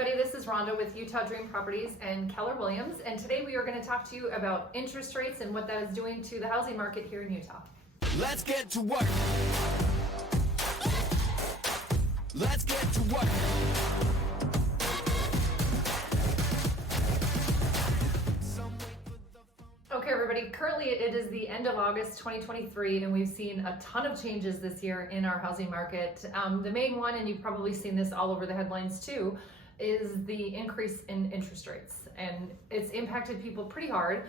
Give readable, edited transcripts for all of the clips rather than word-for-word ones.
everybody, this is Rhonda with Utah Dream Properties and Keller Williams, and today we are going to talk to you about interest rates and what that is doing to the housing market here in Utah. Let's get to work. Let's get to work. Okay everybody, currently it is the end of August 2023 and we've seen a ton of changes this year in our housing market. The main one, and you've probably seen this all over the headlines too, is the increase in interest rates, and it's impacted people pretty hard.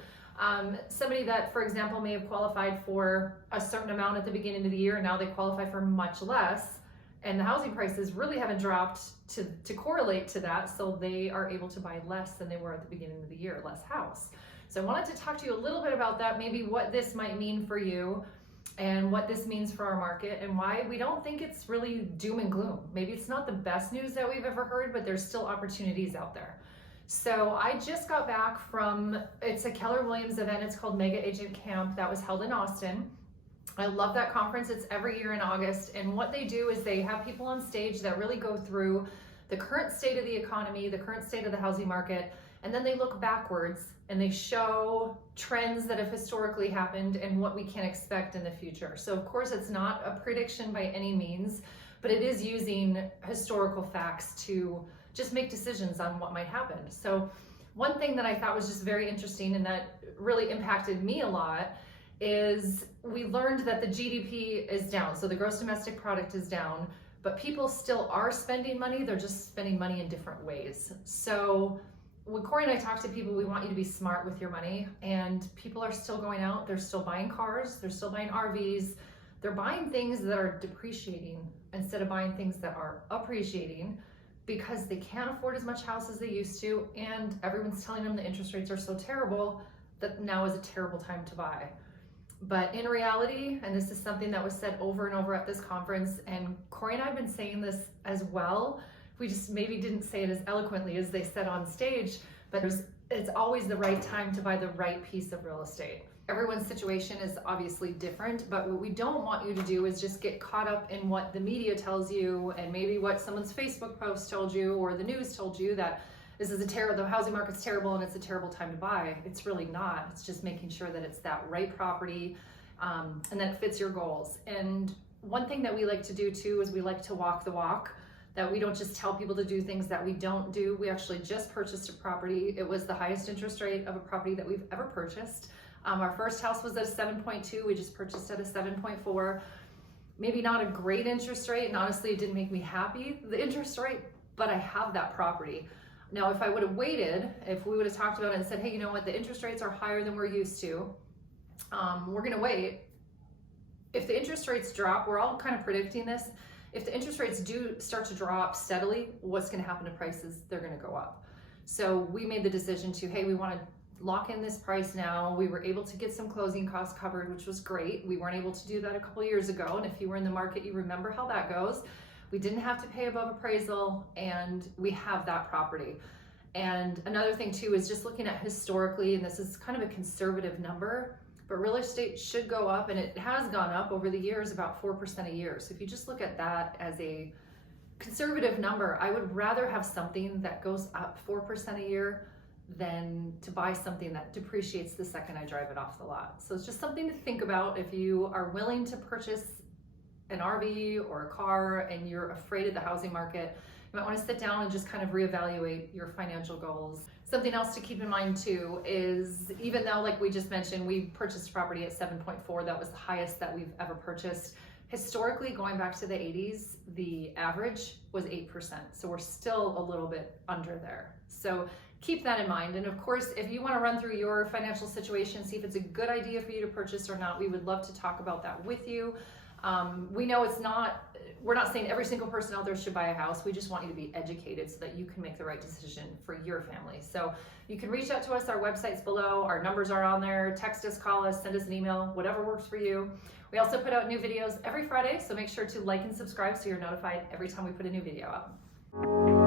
Somebody that, for example, may have qualified for a certain amount at the beginning of the year, and now they qualify for much less, and the housing prices really haven't dropped to correlate to that, so they are able to buy less than they were at the beginning of the year, less house. So I wanted to talk to you a little bit about that, maybe what this might mean for you and what this means for our market and why we don't think it's really doom and gloom. Maybe it's not the best news that we've ever heard, but there's still opportunities out there. So I just got back from, it's a Keller Williams event, it's called Mega Agent Camp, that was held in Austin. I love that conference, it's every year in August, and what they do is they have people on stage that really go through the current state of the economy, the current state of the housing market, and then they look backwards and they show trends that have historically happened and what we can expect in the future. So of course it's not a prediction by any means, but it is using historical facts to just make decisions on what might happen. So one thing that I thought was just very interesting and that really impacted me a lot is we learned that the GDP is down. So the gross domestic product is down, but people still are spending money. They're just spending money in different ways. So when Cory and I talk to people, we want you to be smart with your money, and people are still going out, they're still buying cars, they're still buying RVs, they're buying things that are depreciating instead of buying things that are appreciating because they can't afford as much house as they used to, and everyone's telling them the interest rates are so terrible that now is a terrible time to buy. But in reality, and this is something that was said over and over at this conference, and Cory and I have been saying this as well, we just maybe didn't say it as eloquently as they said on stage, but it's always the right time to buy the right piece of real estate. Everyone's situation is obviously different, but what we don't want you to do is just get caught up in what the media tells you and maybe what someone's Facebook post told you or the news told you that this is the housing market's terrible and it's a terrible time to buy. It's really not. It's just making sure that it's that right property and that it fits your goals. And one thing that we like to do too is we like to walk the walk, that we don't just tell people to do things that we don't do. We actually just purchased a property. It was the highest interest rate of a property that we've ever purchased. Our first house was at a 7.2. We just purchased at a 7.4. Maybe not a great interest rate, and honestly, it didn't make me happy, the interest rate, but I have that property. Now, if I would have waited, if we would have talked about it and said, hey, you know what, the interest rates are higher than we're used to, we're gonna wait. If the interest rates drop, we're all kind of predicting this, if the interest rates do start to drop steadily, what's gonna happen to prices? They're gonna go up. So we made the decision to, hey, we wanna lock in this price now. We were able to get some closing costs covered, which was great. We weren't able to do that a couple years ago, and if you were in the market, you remember how that goes. We didn't have to pay above appraisal, and we have that property. And another thing too is just looking at historically, and this is kind of a conservative number, but real estate should go up, and it has gone up over the years about 4% a year. So if you just look at that as a conservative number, I would rather have something that goes up 4% a year than to buy something that depreciates the second I drive it off the lot. So it's just something to think about if you are willing to purchase an RV or a car and you're afraid of the housing market. You might want to sit down and just kind of reevaluate your financial goals. Something else to keep in mind too is, even though, like we just mentioned, we purchased a property at 7.4, that was the highest that we've ever purchased. Historically, going back to the 80s, the average was 8%. So we're still a little bit under there. So keep that in mind. And of course, if you want to run through your financial situation, see if it's a good idea for you to purchase or not, we would love to talk about that with you. We know we're not saying every single person out there should buy a house. We just want you to be educated so that you can make the right decision for your family. So you can reach out to us. Our website's below. Our numbers are on there. Text us, call us, send us an email, whatever works for you. We also put out new videos every Friday, so make sure to like and subscribe so you're notified every time we put a new video out.